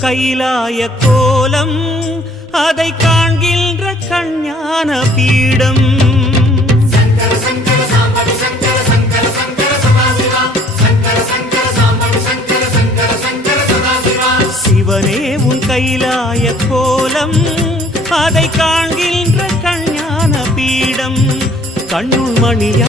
கைலாய கோலம் அதை காண்கின்ற கஞ்ஞான பீடம். சிவனே உன் கைலாய கோலம் அதை காண்கின்ற கஞ்ஞான பீடம். கண்ணுள் மணியா